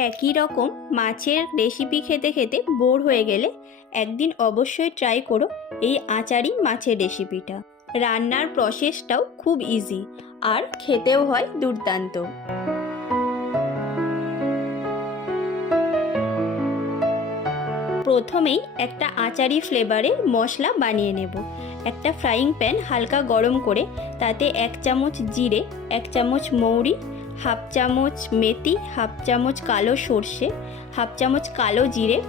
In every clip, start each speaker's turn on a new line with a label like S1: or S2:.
S1: একই রকম মাছের রেসিপি খেতে খেতে বোর হয়ে গেলে একদিন অবশ্যই ট্রাই করো এই আচারি মাছের রেসিপিটা রান্নার প্রসেসটাও খুব ইজি আর খেতেও হয় দুর্দান্ত। প্রথমেই একটা আচারি ফ্লেভারের মশলা বানিয়ে নেব। একটা ফ্রাইং প্যান হালকা গরম করে তাতে এক চামচ জিরে, এক চামচ মৌরি, হাফ চামচ মেথি, হাফ চামচ কালো সর্ষে, হাফ চামচ কালো জিরে,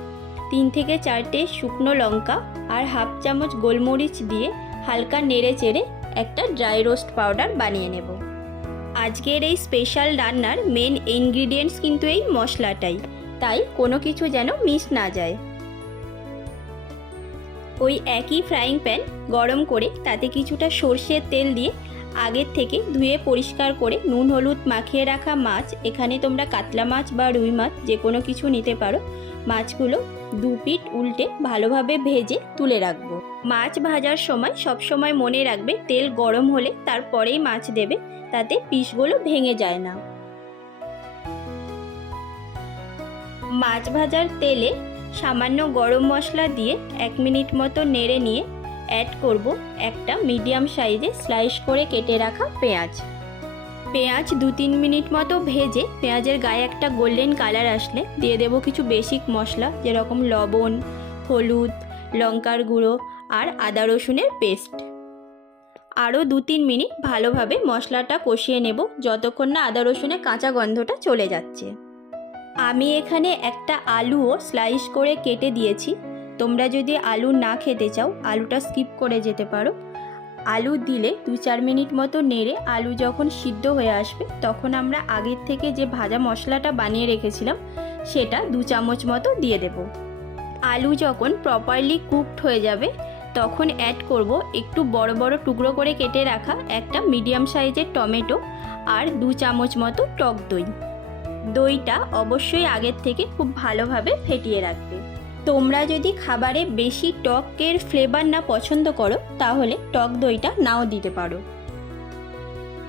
S1: তিন থেকে চারটে শুকনো লঙ্কা আর হাফ চামচ গোলমরিচ দিয়ে হালকা নেড়ে চেড়ে একটা ড্রাই রোস্ট পাউডার বানিয়ে নেব। আজকের এই স্পেশাল রান্নার মেন ইনগ্রিডিয়েন্টস কিন্তু এই মশলাটাই। তাই কোনো কিছু যেন মিস না যায়। ওই একই ফ্রাইং প্যান গরম করে তাতে কিছুটা সর্ষের তেল দিয়ে আগের থেকে ধুয়ে পরিষ্কার করে নুন, হলুদ মাখিয়ে রাখা মাছ। এখানে তোমরা কাতলা মাছ বা রুই মাছ যে কোনো কিছু নিতে পারো। মাছগুলো দু পিঠ উল্টে ভালোভাবে ভেজে তুলে রাখব। মাছ ভাজার সময় সব সময় মনে রাখবে তেল গরম হলে তারপরেই মাছ দেবে, তাতে পিসগুলো ভেঙে যায় না। মাছ ভাজার তেলে সামান্য গরম মশলা দিয়ে এক মিনিট মতো নেড়ে নিয়ে অ্যাড করব একটা মিডিয়াম সাইজে স্লাইস করে কেটে রাখা পেঁয়াজ। পেঁয়াজ দু তিন মিনিট মতো ভেজে পেঁয়াজের গায়ে একটা গোল্ডেন কালার আসলে দিয়ে দেবো কিছু বেসিক মশলা যেরকম লবণ, হলুদ, লঙ্কার গুঁড়ো আর আদা রসুনের পেস্ট আরও দু তিন মিনিট ভালোভাবে মশলাটা কষিয়ে নেব যতক্ষণ না আদা রসুনের কাঁচা গন্ধটা চলে যাচ্ছে। আমি এখানে একটা আলুও স্লাইস করে কেটে দিয়েছি। তোমরা যদি আলু না খেতে চাও, আলুটা স্কিপ করে যেতে পারো। আলু দিলে দু চার মিনিট মতো নেড়ে আলু যখন সিদ্ধ হয়ে আসবে, তখন আমরা আগের থেকে যে ভাজা মশলাটা বানিয়ে রেখেছিলাম, সেটা দু চামচ মতো দিয়ে দেব। আলু যখন প্রপারলি কুকড হয়ে যাবে, তখন অ্যাড করব একটু বড় বড় টুকরো করে কেটে রাখা একটা মিডিয়াম সাইজের টমেটো আর দু চামচ মতো টক দই। দইটা অবশ্যই আগের থেকে খুব ভালোভাবে ফেটিয়ে রাখবে। তোমরা যদি খাবারে বেশি টকের ফ্লেভার না পছন্দ করো, তাহলে টক দইটা নাও দিতে পারো।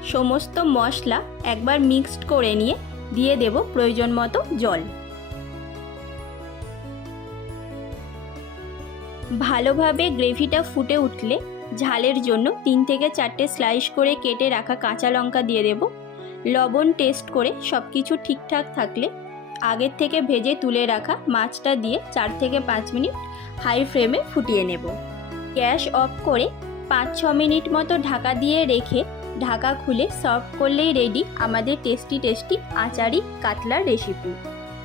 S1: সমস্ত মশলা একবার মিক্সড করে নিয়ে দিয়ে দেব প্রয়োজন মতো জল। ভালোভাবে গ্রেভিটা ফুটে উঠলে ঝালের জন্য তিন থেকে চারটে স্লাইস করে কেটে রাখা কাঁচা লঙ্কা দিয়ে দেব। লবণ টেস্ট করে সব কিছু ঠিকঠাক থাকলে আগের থেকে ভেজে তুলে রাখা মাছটা দিয়ে চার থেকে পাঁচ মিনিট হাই ফ্লেমে ফুটিয়ে নেব। গ্যাস অফ করে পাঁচ ছ মিনিট মতো ঢাকা দিয়ে রেখে ঢাকা খুলে সার্ভ করলেই রেডি আমাদের টেস্টি টেস্টি আচারি কাতলার রেসিপি।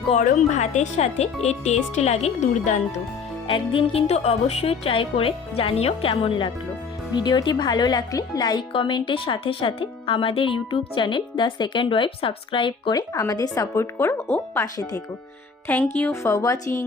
S1: গরম ভাতের সাথে এর টেস্ট লাগে দুর্দান্ত। একদিন কিন্তু অবশ্যই ট্রাই করে জানিও কেমন লাগল। ভিডিওটি ভালো লাগলে লাইক কমেন্টের সাথে সাথে আমাদের YouTube channel the second wife subscribe করে আমাদের সাপোর্ট করো ও পাশে থেকো। Thank you for watching.